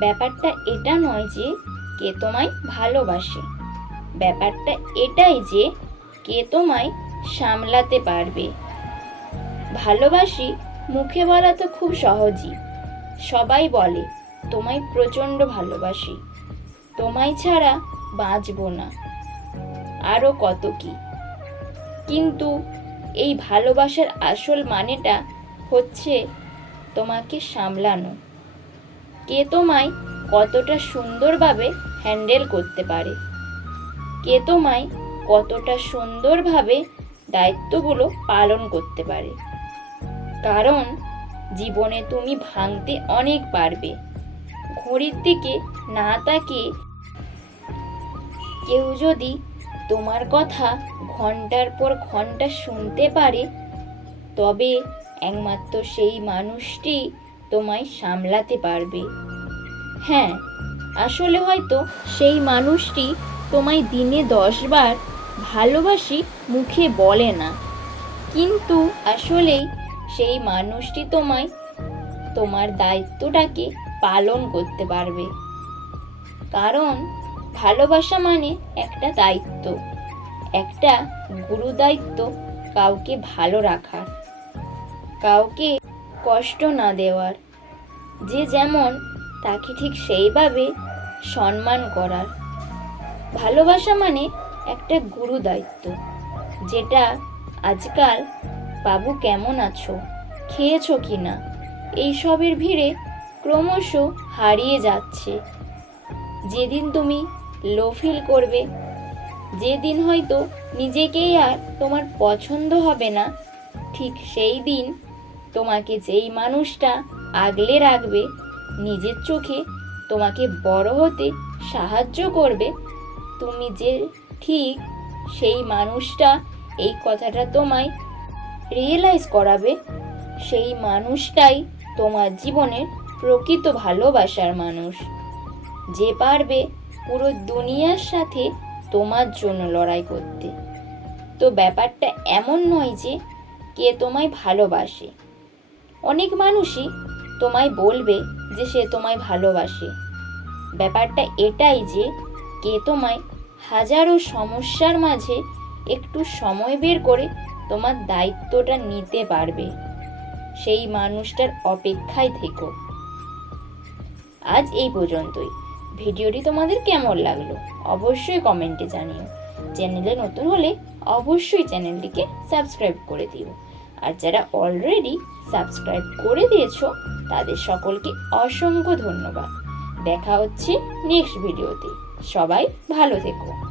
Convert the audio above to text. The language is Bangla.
ব্যাপারটা এটা নয় যে কে তোমায় ভালোবাসে। ব্যাপারটা এটাই যে কে তোমায় সামলাতে পারবে। ভালোবাসি মুখে বলা তো খুব সহজই। সবাই বলে, তোমায় প্রচণ্ড ভালোবাসি। তোমায় ছাড়া বাঁচবো না। আরও কত কি? কিন্তু এই ভালোবাসার আসল মানেটা হচ্ছে তোমাকে সামলানো। কে তোমায় কতটা সুন্দরভাবে হ্যান্ডেল করতে পারে? কে তোমায় কতটা সুন্দরভাবে দায়িত্বগুলো পালন করতে পারে? কারণ জীবনে তুমি ভাঙতে অনেক পারবে। ঘড়ির দিকে না তাকিয়ে কেউ যদি তোমার কথা ঘণ্টার পর ঘণ্টা শুনতে পারে, তবে একমাত্র সেই মানুষটি তোমায় সামলাতে পারবে। হ্যাঁ আসলে হয়তো সেই মানুষটি তোমায় দিনে দশবার ভালোবাসি মুখে বলে না। কিন্তু আসলেই সেই মানুষটি তোমায়, তোমার দায়িত্বটাকে পালন করতে পারবে। কারণ ভালোবাসা মানে একটা দায়িত্ব, একটা গুরু দায়িত্ব কাউকে ভালো রাখার। কাউকে কষ্ট না দেওয়ার। যে যেমন, তাকে ঠিক সেইভাবে সম্মান করার। ভালোবাসা মানে একটা গুরু দায়িত্ব, যেটা আজকাল বাবু কেমন আছো, খেয়েছো কি না এইসবের ভিড়ে ক্রমশ হারিয়ে যাচ্ছে। যেদিন তুমি লো ফিল করবে, যেদিন হয়তো নিজেকেই আর তোমার পছন্দ হবে না, ঠিক সেই দিন তোমাকে যেই মানুষটা আগলে রাখবে, নিজের চোখে তোমাকে বড় হতে সাহায্য করবে, তুমি যে ঠিক সেই মানুষটা এই কথাটা তোমায় রিয়েলাইজ করাবে, সেই মানুষটাই তোমার জীবনের প্রকৃত ভালোবাসার মানুষ। যে পারবে পুরো দুনিয়ার সাথে তোমার জন্য লড়াই করতে। তো ব্যাপারটা এমন নয় যে কে তোমায় ভালোবাসে। অনেক মানুষই তোমায় বলবে যে সে তোমায় ভালোবাসে। ব্যাপারটা এটাই যে কে তোমায় হাজারো সমস্যার মাঝে একটু সময় বের করে তোমার দায়িত্বটা নিতে পারবে। সেই মানুষটার অপেক্ষায় থেকো। আজ এই পর্যন্তই। ভিডিওটি তোমাদের কেমন লাগল অবশ্যই কমেন্টে জানিও। চ্যানেলে নতুন হলে অবশ্যই চ্যানেলটিকে সাবস্ক্রাইব করে দিও। আর যারা অলরেডি সাবস্ক্রাইব করে দিয়েছ, তাদের সকলকে অসংখ্য ধন্যবাদ। দেখা হচ্ছে নেক্সট ভিডিওতে সবাই ভালো থেকো।